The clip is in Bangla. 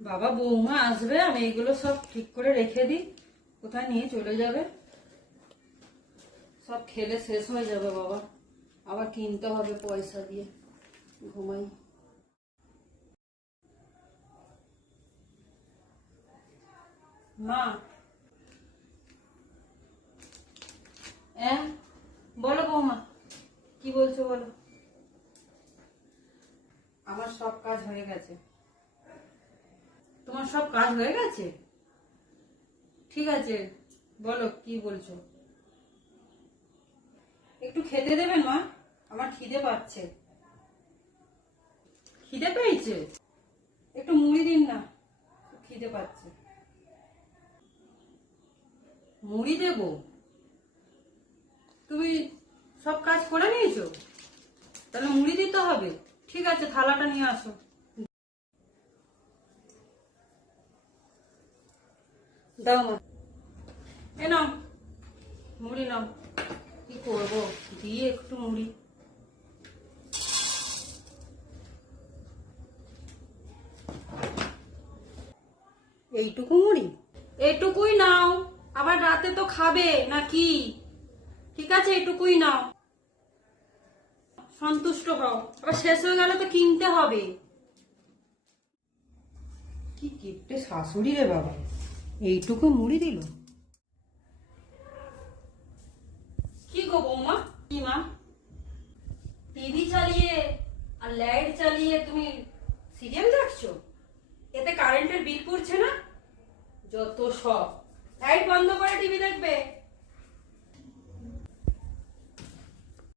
বাবা বৌমা আসবে, আমি এইগুলো সব ঠিক করে রেখে দিই, কোথায় নিয়ে চলে যাবে, সব খেলে শেষ হয়ে যাবে বাবা, আবার কিনতে হবে পয়সা দিয়ে। ঘুমাই। মা, হ্যাঁ বলো বৌমা, কি বলছো বলো। আমার সব কাজ হয়ে গেছে। তোমার সব কাজ হয়ে গেছে? ঠিক আছে, বলো কি বলছো। একটু খেতে দেবেন মা, আমার খিদে পাচ্ছে। খিদে পেয়েছে? একটু মুড়ি দিন না, খিদে পাচ্ছে। মুড়ি দেবো? তুমি সব কাজ করে নিয়েছো, তাহলে মুড়ি দিতে হবে। ঠিক আছে, থালাটা নিয়ে আসো। দাও মা, এ নাও মুড়ি নাও। কি করবো, দিয়ে একটু মুড়ি। এইটুকু মুড়ি? এইটুকুই নাও, আবার রাতে তো খাবে নাকি? ঠিক আছে, এইটুকুই নাও, সন্তুষ্ট হও, আবার শেষ হয়ে গেলে তো কিনতে হবে। কি কিপটে শাশুড়ি রে বাবা, এইটুকু মুড়ি দিল। কি গো বৌমা, কি মা, টিভি চালিয়ে আর লাইট চালিয়ে তুমি সিরিয়াল দেখছো? এতে কারেন্টের বিল পড়ছে না? যত সব, লাইট বন্ধ করে টিভি দেখবে।